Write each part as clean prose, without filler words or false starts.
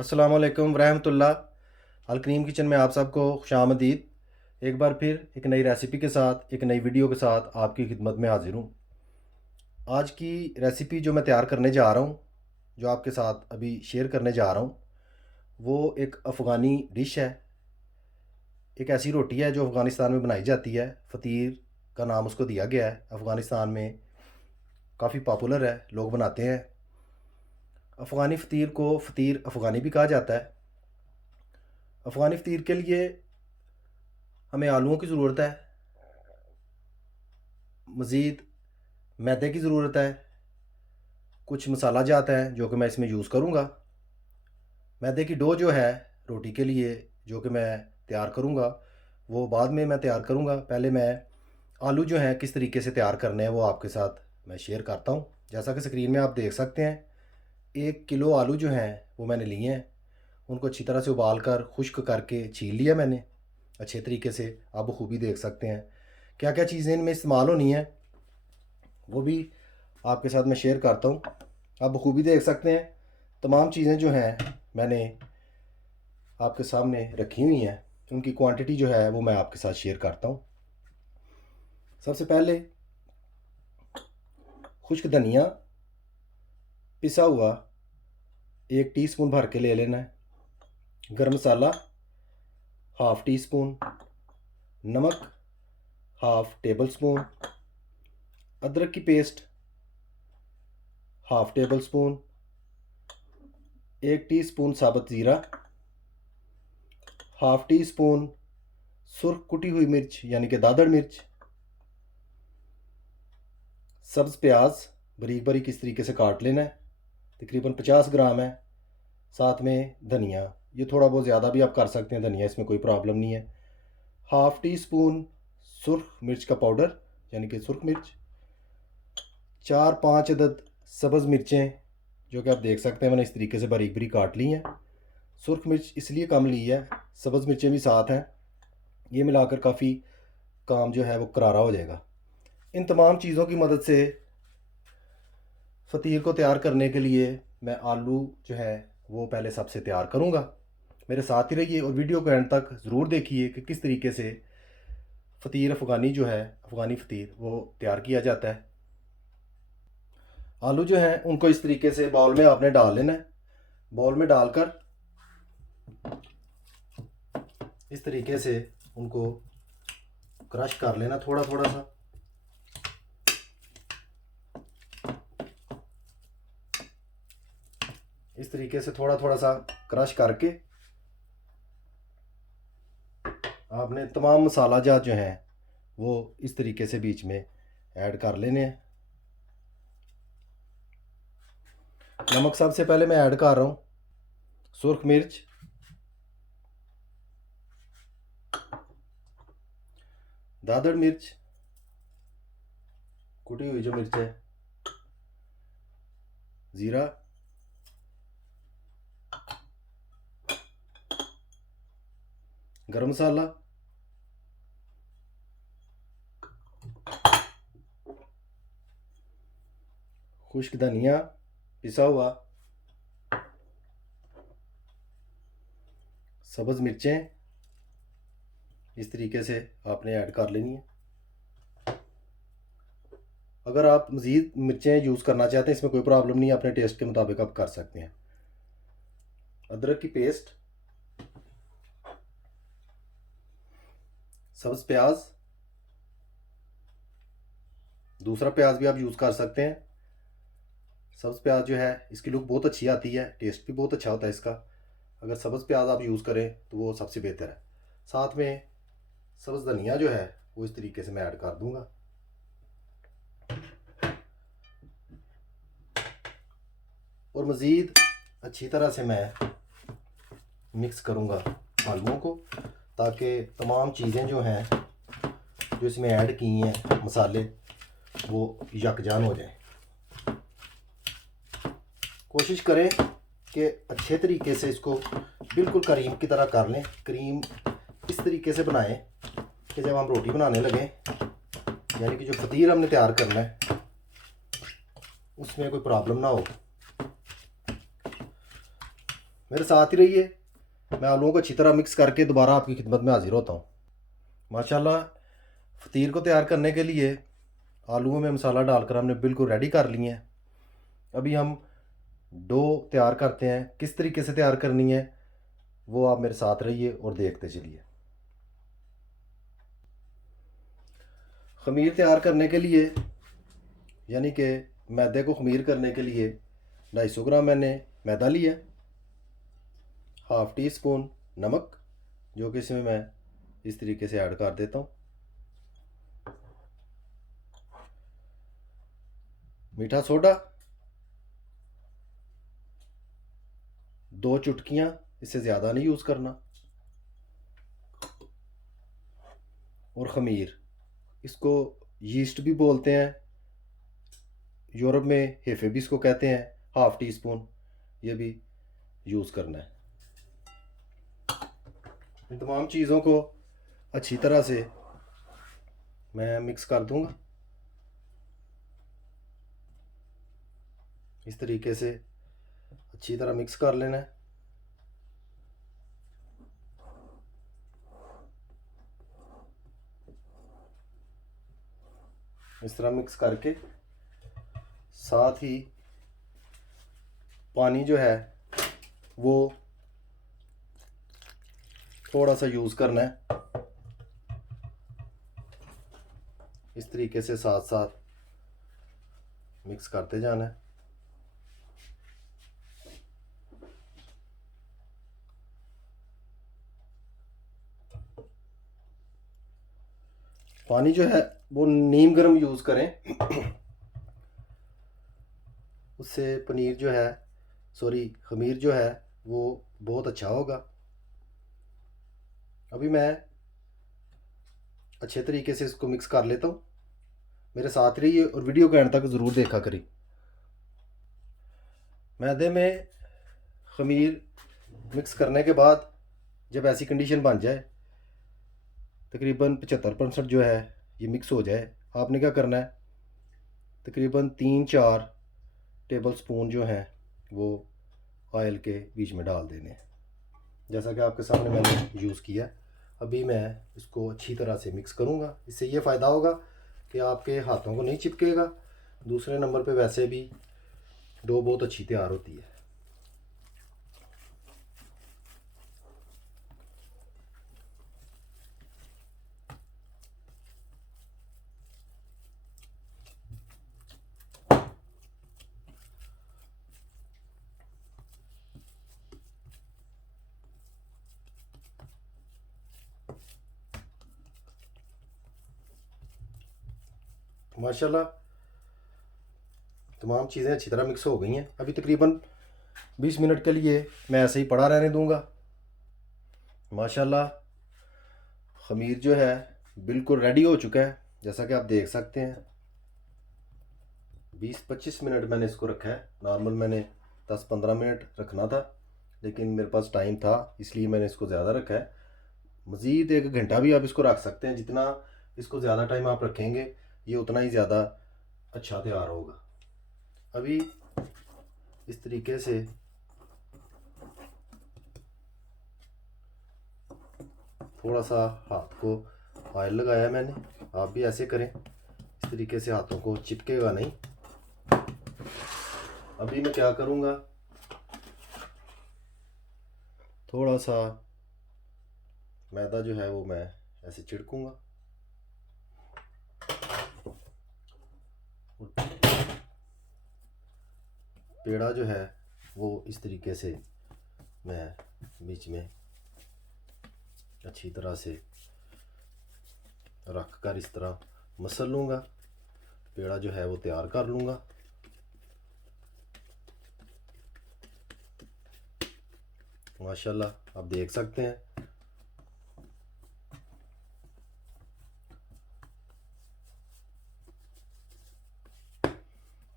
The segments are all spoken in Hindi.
अस्सलाम वालेकुम रहमतुल्लाह। अलकरीम किचन में आप सबको खुशामदीद। एक बार फिर एक नई रेसिपी के साथ, एक नई वीडियो के साथ आपकी खिदमत में हाजिर हूँ। आज की रेसिपी जो मैं तैयार करने जा रहा हूँ, जो आपके साथ अभी शेयर करने जा रहा हूँ, वो एक अफ़गानी डिश है। एक ऐसी रोटी है जो अफ़गानिस्तान में बनाई जाती है। फ़तीर का नाम उसको दिया गया है। अफ़गानिस्तान में काफ़ी पॉपुलर है, लोग बनाते हैं। अफ़गानी फ़तीर को फ़तीर अफ़गानी भी कहा जाता है। अफ़गानी फ़तीर के लिए हमें आलूओं की ज़रूरत है, मज़ीद मैदे की ज़रूरत है, कुछ मसाला जात है जो कि मैं इसमें यूज़ करूँगा। मैदे की डो जो है रोटी के लिए, जो कि मैं तैयार करूँगा, वो बाद में मैं तैयार करूँगा। पहले मैं आलू जो हैं किस तरीके से तैयार करने हैं वो आपके साथ मैं शेयर करता हूँ। जैसा कि स्क्रीन में आप देख सकते हैं, 1 किलो आलू जो हैं वो मैंने लिए हैं। उनको अच्छी तरह से उबाल कर खुश्क करके छील लिया मैंने अच्छे तरीके से। आप बखूबी देख सकते हैं क्या क्या चीज़ें इनमें इस्तेमाल होनी है, वो भी आपके साथ मैं शेयर करता हूँ। आप बखूबी देख सकते हैं तमाम चीज़ें जो हैं मैंने आपके सामने रखी हुई हैं। उनकी क्वांटिटी जो है वो मैं आपके साथ शेयर करता हूँ। सबसे पहले खुश्क धनिया पिसा हुआ 1 टीस्पून भर के ले लेना है। गरम मसाला हाफ़ टी स्पून, नमक हाफ़ टेबल स्पून, अदरक की paste half table spoon, 1 teaspoon साबुत ज़ीरा, हाफ़ टी स्पून सुर्ख कुटी हुई मिर्च यानी कि दादड़ मिर्च, सब्ज़ प्याज बारीक बारीक इस तरीके से काट लेना है, तकरीबन 50 ग्राम है। साथ में धनिया, ये थोड़ा बहुत ज़्यादा भी आप कर सकते हैं धनिया, इसमें कोई प्रॉब्लम नहीं है। हाफ़ टी स्पून सुर्ख मिर्च का पाउडर यानी कि सुर्ख मिर्च, 4-5 अदद सब्ज़ मिर्चें जो कि आप देख सकते हैं मैंने इस तरीके से बारीक बारीक काट ली हैं। सुर्ख मिर्च इसलिए कम ली है, सब्ज़ मिर्चें भी साथ हैं, ये मिलाकर काफ़ी काम जो है वो करारा हो जाएगा। इन तमाम चीज़ों की मदद से फ़तीर को तैयार करने के लिए मैं आलू जो है वो पहले सबसे तैयार करूँगा। मेरे साथ ही रहिए और वीडियो को एंड तक ज़रूर देखिए कि किस तरीके से फ़तीर अफ़गानी जो है, अफ़गानी फ़तीर वो तैयार किया जाता है। आलू जो हैं उनको इस तरीके से बाउल में आपने डाल लेना है। बाउल में डालकर इस तरीके से उनको क्रश कर लेना थोड़ा थोड़ा सा। इस तरीके से थोड़ा थोड़ा सा क्रश करके आपने तमाम मसाला जात जो हैं वो इस तरीके से बीच में ऐड कर लेने हैं। नमक सबसे पहले मैं ऐड कर रहा हूँ, सुर्ख मिर्च, दादड़ मिर्च, कुटी हुई जो मिर्च है, ज़ीरा, गरम मसाला, खुश्क धनिया पिसा हुआ, सब्ज़ मिर्चें इस तरीके से आपने ऐड कर लेनी है। अगर आप मज़ीद मिर्चें यूज़ करना चाहते हैं इसमें कोई प्रॉब्लम नहीं है, अपने टेस्ट के मुताबिक आप कर सकते हैं। अदरक की पेस्ट, सब्ज़ प्याज, दूसरा प्याज भी आप यूज़ कर सकते हैं। सब्ज़ प्याज जो है इसकी लुक बहुत अच्छी आती है, टेस्ट भी बहुत अच्छा होता है इसका। अगर सब्ज़ प्याज आप यूज़ करें तो वो सबसे बेहतर है। साथ में सब्ज़ धनिया जो है वो इस तरीके से मैं ऐड कर दूंगा। और मज़ीद अच्छी तरह से मैं मिक्स करूंगा आलूओं को, ताकि तमाम चीज़ें जो हैं जो इसमें ऐड की हैं मसाले वो यकजान हो जाएं। कोशिश करें कि अच्छे तरीके से इसको बिल्कुल क्रीम की तरह कर लें। क्रीम इस तरीके से बनाएं कि जब हम रोटी बनाने लगें, यानी कि जो फ़तीर हमने तैयार करना है उसमें कोई प्रॉब्लम ना हो। मेरे साथ ही रहिए, मैं आलूओं को अच्छी तरह मिक्स करके दोबारा आपकी खिदमत में हाजिर होता हूँ। माशाल्लाह, फ़तीर को तैयार करने के लिए आलूओं में मसाला डालकर हमने बिल्कुल रेडी कर लिए हैं। अभी हम डो तैयार करते हैं। किस तरीके से तैयार करनी है वो आप मेरे साथ रहिए और देखते चलिए। ख़मीर तैयार करने के लिए, यानी कि मैदे को ख़मीर करने के लिए 250 ग्राम मैंने मैदा लिया, हाफ़ टी स्पून नमक, जो कि इसमें मैं इस तरीके से ऐड कर देता हूँ, मीठा सोडा 2 चुटकियाँ, इससे ज़्यादा नहीं यूज़ करना, और ख़मीर, इसको यीस्ट भी बोलते हैं, यूरोप में हेफे भी इसको कहते हैं, हाफ़ टी स्पून ये भी यूज़ करना है। इन तमाम चीज़ों को अच्छी तरह से मैं मिक्स कर दूंगा। इस तरीके से अच्छी तरह मिक्स कर लेना है। इस तरह मिक्स करके साथ ही पानी जो है वो थोड़ा सा यूज़ करना है। इस तरीके से साथ साथ मिक्स करते जाना है। पानी जो है वो नीम गर्म यूज़ करें, उससे पनीर जो है, सॉरी ख़मीर जो है वो बहुत अच्छा होगा। अभी मैं अच्छे तरीके से इसको मिक्स कर लेता हूँ। मेरे साथ रहिए और वीडियो को एंड तक ज़रूर देखा करिए। मैदे में ख़मीर मिक्स करने के बाद जब ऐसी कंडीशन बन जाए, तकरीबन 75% जो है ये मिक्स हो जाए, आपने क्या करना है, तकरीबन 3-4 टेबल स्पून जो हैं वो ऑयल के बीच में डाल देने हैं, जैसा कि आपके सामने मैंने यूज़ किया। अभी मैं इसको अच्छी तरह से मिक्स करूँगा। इससे ये फ़ायदा होगा कि आपके हाथों को नहीं चिपकेगा। दूसरे नंबर पे वैसे भी डो बहुत अच्छी तैयार होती है। माशाल्लाह तमाम चीज़ें अच्छी तरह मिक्स हो गई हैं। अभी तकरीबन 20 मिनट के लिए मैं ऐसे ही पड़ा रहने दूंगा। माशाल्लाह ख़मीर जो है बिल्कुल रेडी हो चुका है, जैसा कि आप देख सकते हैं। 20-25 मिनट मैंने इसको रखा है। नॉर्मल मैंने 10-15 मिनट रखना था, लेकिन मेरे पास टाइम था इसलिए मैंने इसको ज़्यादा रखा है। मज़ीद 1 घंटा भी आप इसको रख सकते हैं। जितना इसको ज़्यादा टाइम आप रखेंगे ये उतना ही ज़्यादा अच्छा तैयार होगा। अभी इस तरीके से थोड़ा सा हाथ को ऑयल लगाया मैंने, आप भी ऐसे करें। इस तरीके से हाथों को चिपकेगा नहीं। अभी मैं क्या करूँगा, थोड़ा सा मैदा जो है वो मैं ऐसे छिड़कूँगा, पेड़ा जो है वो इस तरीके से मैं बीच में अच्छी तरह से रख कर इस तरह मसल लूँगा। पेड़ा जो है वो तैयार कर लूँगा। माशाल्लाह आप देख सकते हैं।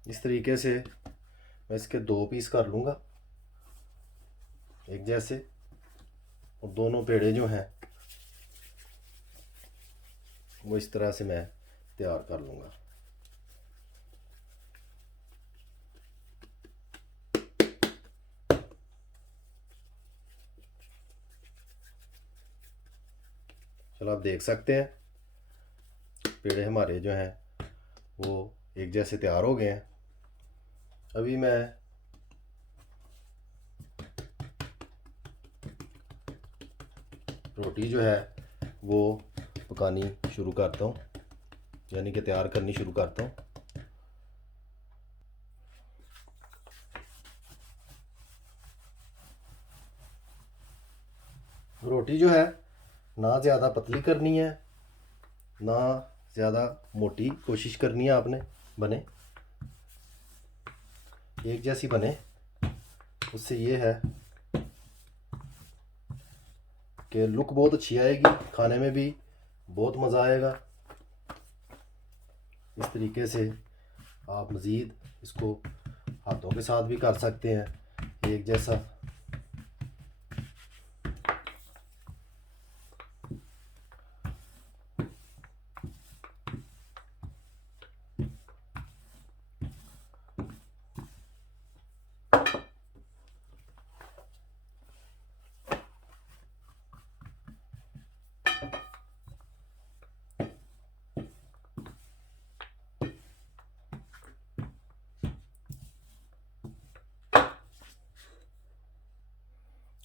इस तरीके से मैं इसके 2 पीस कर लूँगा एक जैसे, और दोनों पेड़े जो हैं वो इस तरह से मैं तैयार कर लूँगा। चलो आप देख सकते हैं पेड़े हमारे जो हैं वो एक जैसे तैयार हो गए हैं। अभी मैं रोटी जो है वो पकानी शुरू करता हूँ, यानी कि तैयार करनी शुरू करता हूँ। रोटी जो है ना ज़्यादा पतली करनी है ना ज़्यादा मोटी, कोशिश करनी है आपने बने एक जैसी बने। उससे ये है कि लुक बहुत अच्छी आएगी, खाने में भी बहुत मज़ा आएगा। इस तरीके से आप मज़ीद इसको हाथों के साथ भी कर सकते हैं एक जैसा।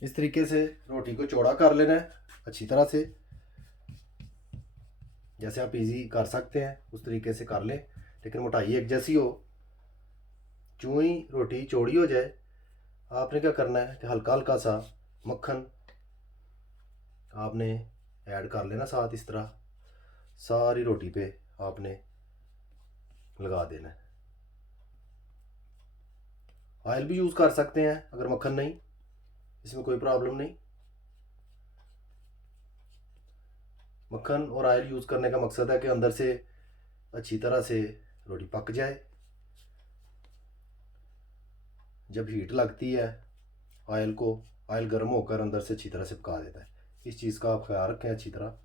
इस तरीके से रोटी को चौड़ा कर लेना है अच्छी तरह से, जैसे आप इजी कर सकते हैं उस तरीके से कर लें, लेकिन मोटाई एक जैसी हो। जो ही रोटी चौड़ी हो जाए आपने क्या करना है कि हल्का हल्का सा मक्खन आपने ऐड कर लेना साथ, इस तरह सारी रोटी पे आपने लगा देना है। ऑयल भी यूज़ कर सकते हैं अगर मक्खन नहीं, इसमें कोई प्रॉब्लम नहीं। मक्खन और ऑयल यूज़ करने का मकसद है कि अंदर से अच्छी तरह से रोटी पक जाए। जब हीट लगती है ऑयल को, ऑयल गर्म होकर अंदर से अच्छी तरह से पका देता है। इस चीज़ का आप ख्याल रखें, अच्छी तरह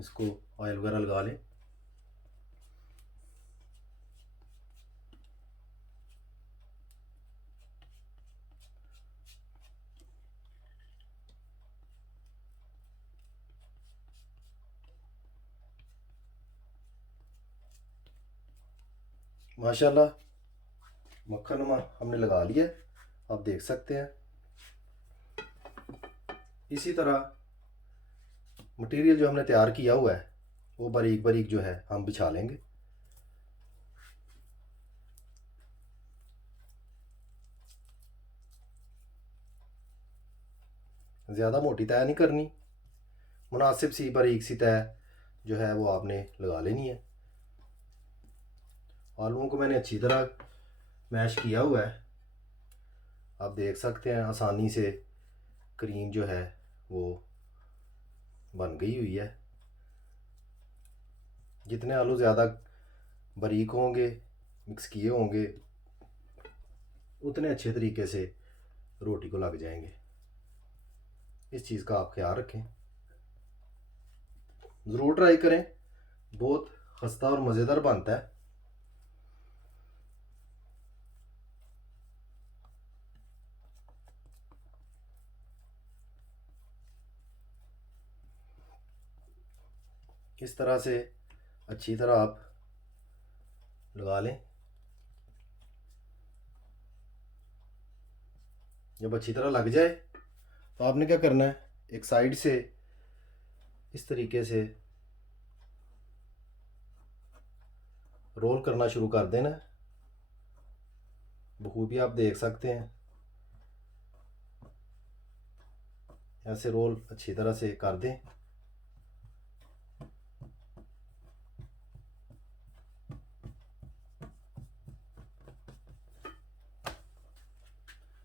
इसको ऑयल वगैरह लगा लें। माशाल्लाह मक्खन हमने लगा लिया, आप देख सकते हैं। इसी तरह मटेरियल जो हमने तैयार किया हुआ है वो बारीक बारीक जो है हम बिछा लेंगे। ज़्यादा मोटी तय नहीं करनी, मुनासिब सी बारीक सी तय जो है वो आपने लगा लेनी है। आलूओं को मैंने अच्छी तरह मैश किया हुआ है, आप देख सकते हैं आसानी से क्रीम जो है वो बन गई हुई है। जितने आलू ज़्यादा बारीक होंगे, मिक्स किए होंगे, उतने अच्छे तरीके से रोटी को लग जाएंगे। इस चीज़ का आप ख्याल रखें, ज़रूर ट्राई करें, बहुत खस्ता और मज़ेदार बनता है। इस तरह से अच्छी तरह आप लगा लें। जब अच्छी तरह लग जाए तो आपने क्या करना है, एक साइड से इस तरीके से रोल करना शुरू कर देना है। बखूबी आप देख सकते हैं, ऐसे रोल अच्छी तरह से कर दें।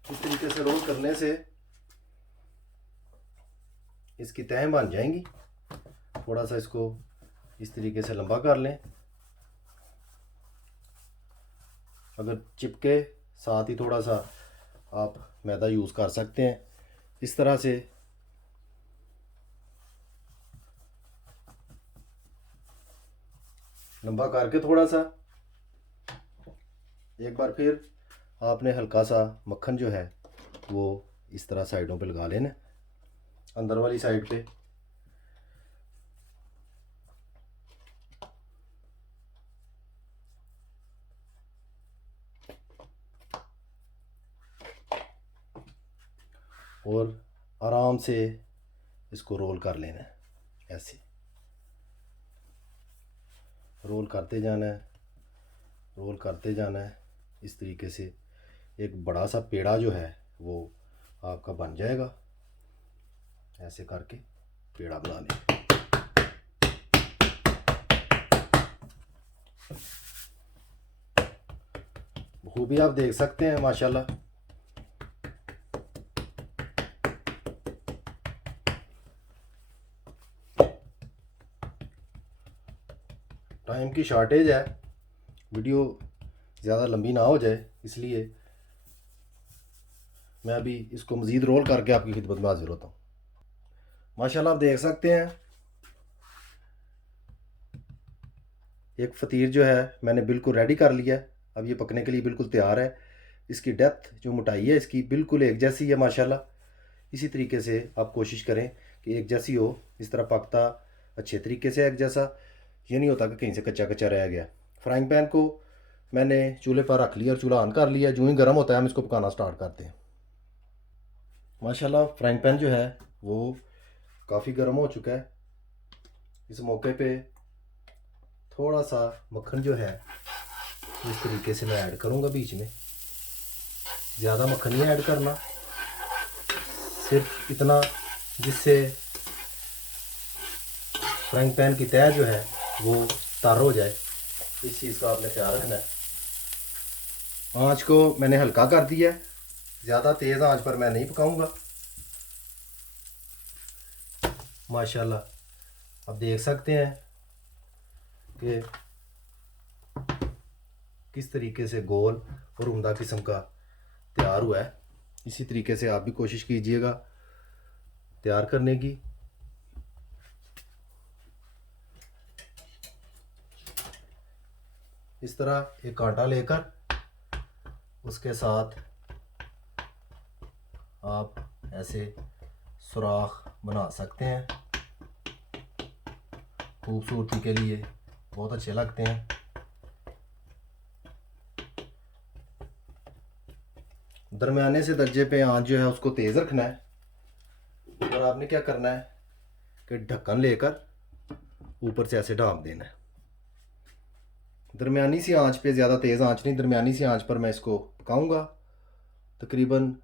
इस तरीके से रोल करने से इसकी तह बन जाएंगी। थोड़ा सा इसको इस तरीके से लंबा कर लें, अगर चिपके साथ ही थोड़ा सा आप मैदा यूज़ कर सकते हैं। इस तरह से लंबा करके थोड़ा सा एक बार फिर आपने हल्का सा मक्खन जो है वो इस तरह साइडों पे लगा लेना, अंदर वाली साइड पे। और आराम से इसको रोल कर लेना है। ऐसे रोल करते जाना है, रोल करते जाना है। इस तरीके से एक बड़ा सा पेड़ा जो है वो आपका बन जाएगा। ऐसे करके पेड़ा बना लें। खूबी आप देख सकते हैं माशाल्लाह। टाइम की शॉर्टेज है, वीडियो ज़्यादा लंबी ना हो जाए, इसलिए मैं अभी इसको मज़ीद रोल करके आपकी खिदमत में हाजिर होता हूँ। माशाल्लाह आप देख सकते हैं एक फ़तीर जो है मैंने बिल्कुल रेडी कर लिया है। अब ये पकने के लिए बिल्कुल तैयार है। इसकी डेप्थ जो मोटाई है इसकी बिल्कुल एक जैसी है माशाल्लाह। इसी तरीके से आप कोशिश करें कि एक जैसी हो। इस तरह पकता अच्छे तरीके से एक जैसा, ये नहीं होता कि कहीं से कच्चा कच्चा रह गया। फ्राइंग पैन को मैंने चूल्हे पर रख लिया और चूल्हा ऑन कर लिया। जो ही गर्म होता है हम इसको पकाना स्टार्ट करते हैं। माशाल्लाह फ्राइंग पैन जो है वो काफ़ी गर्म हो चुका है। इस मौके पे थोड़ा सा मक्खन जो है इस तरीके से मैं ऐड करूँगा बीच में। ज़्यादा मक्खन नहीं ऐड करना, सिर्फ इतना जिससे फ्राइंग पैन की तह जो है वो तर हो जाए। इस चीज़ का आपने ख्याल रखना है। आँच को मैंने हल्का कर दिया है, ज़्यादा तेज़ आँच पर मैं नहीं पकाऊंगा। माशाल्लाह आप देख सकते हैं कि किस तरीके से गोल और उम्दा किस्म का तैयार हुआ है। इसी तरीके से आप भी कोशिश कीजिएगा तैयार करने की। इस तरह एक कांटा लेकर उसके साथ आप ऐसे सुराख बना सकते हैं। खूबसूरती के लिए बहुत अच्छे लगते हैं। दरमियाने से दर्जे पे आंच जो है उसको तेज़ रखना है। और आपने क्या करना है कि ढक्कन लेकर ऊपर से ऐसे ढाँप देना है। दरमियानी सी आंच पे, ज़्यादा तेज़ आंच नहीं, दरमियानी सी आंच पर मैं इसको पकाऊंगा। तकरीबन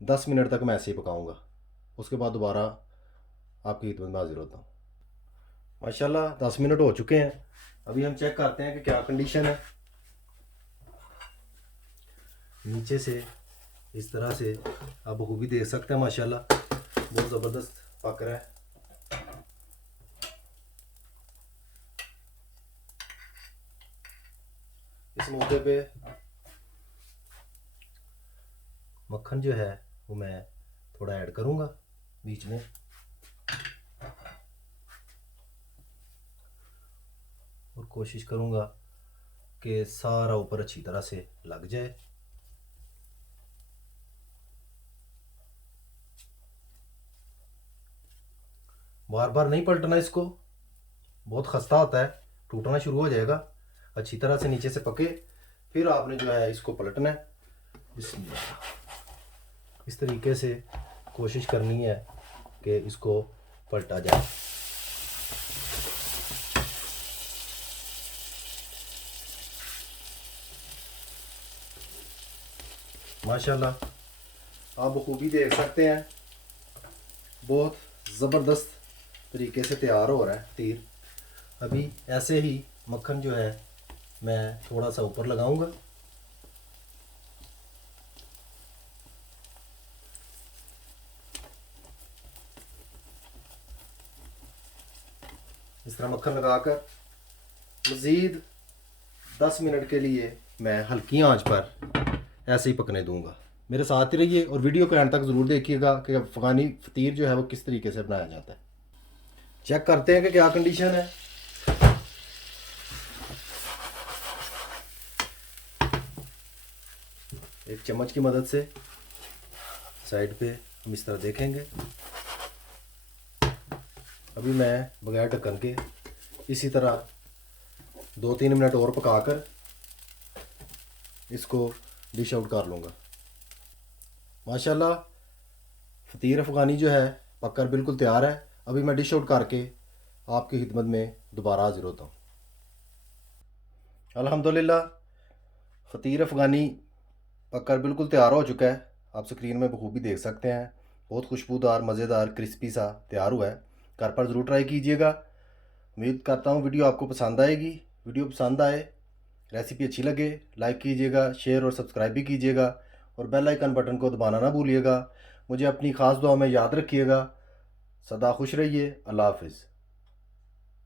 10 मिनट तक मैं ऐसे ही पकाऊंगा। उसके बाद दोबारा आपकी खिदमत में हाजिर होता हूँ। माशाल्लाह 10 मिनट हो चुके हैं। अभी हम चेक करते हैं कि क्या कंडीशन है। नीचे से इस तरह से आप बखूबी देख सकते हैं माशाल्लाह बहुत ज़बरदस्त पक रहा है। इस मौके पे मक्खन जो है वो मैं थोड़ा ऐड करूँगा बीच में। और कोशिश करूँगा कि सारा ऊपर अच्छी तरह से लग जाए। बार बार नहीं पलटना इसको, बहुत खस्ता होता है, टूटना शुरू हो जाएगा। अच्छी तरह से नीचे से पके फिर आपने जो है इसको पलटना है। इस तरीके से कोशिश करनी है कि इसको पलटा जाए। माशाल्लाह आप बखूबी देख सकते हैं बहुत ज़बरदस्त तरीके से तैयार हो रहा है तीर। अभी ऐसे ही मक्खन जो है मैं थोड़ा सा ऊपर लगाऊंगा। इस तरह मक्खन लगाकर मज़ीद 10 मिनट के लिए मैं हल्की आंच पर ऐसे ही पकने दूंगा। मेरे साथ ही रहिए और वीडियो को एंड तक ज़रूर देखिएगा कि अफ़गानी फतीर जो है वो किस तरीके से बनाया जाता है। चेक करते हैं कि क्या कंडीशन है। एक चम्मच की मदद से साइड पे हम इस तरह देखेंगे। अभी मैं बगैर ढक्कन के इसी तरह 2-3 मिनट और पकाकर इसको डिश आउट कर लूँगा। माशाल्लाह फ़तीर अफ़गानी जो है पककर बिल्कुल तैयार है। अभी मैं डिश आउट करके आपकी खिदमत में दोबारा हाज़िर होता हूँ। अल्हम्दुलिल्लाह फ़तीर अफ़गानी पककर बिल्कुल तैयार हो चुका है। आप स्क्रीन में बखूबी देख सकते हैं। बहुत खुशबूदार, मज़ेदार, क्रिस्पी सा तैयार हुआ है। घर पर ज़रूर ट्राई कीजिएगा। उम्मीद करता हूँ वीडियो आपको पसंद आएगी। वीडियो पसंद आए, रेसिपी अच्छी लगे, लाइक कीजिएगा, शेयर और सब्सक्राइब भी कीजिएगा और बेल आइकन बटन को दबाना ना भूलिएगा। मुझे अपनी ख़ास दुआ में याद रखिएगा। सदा खुश रहिए। अल्लाह हाफ़िज़।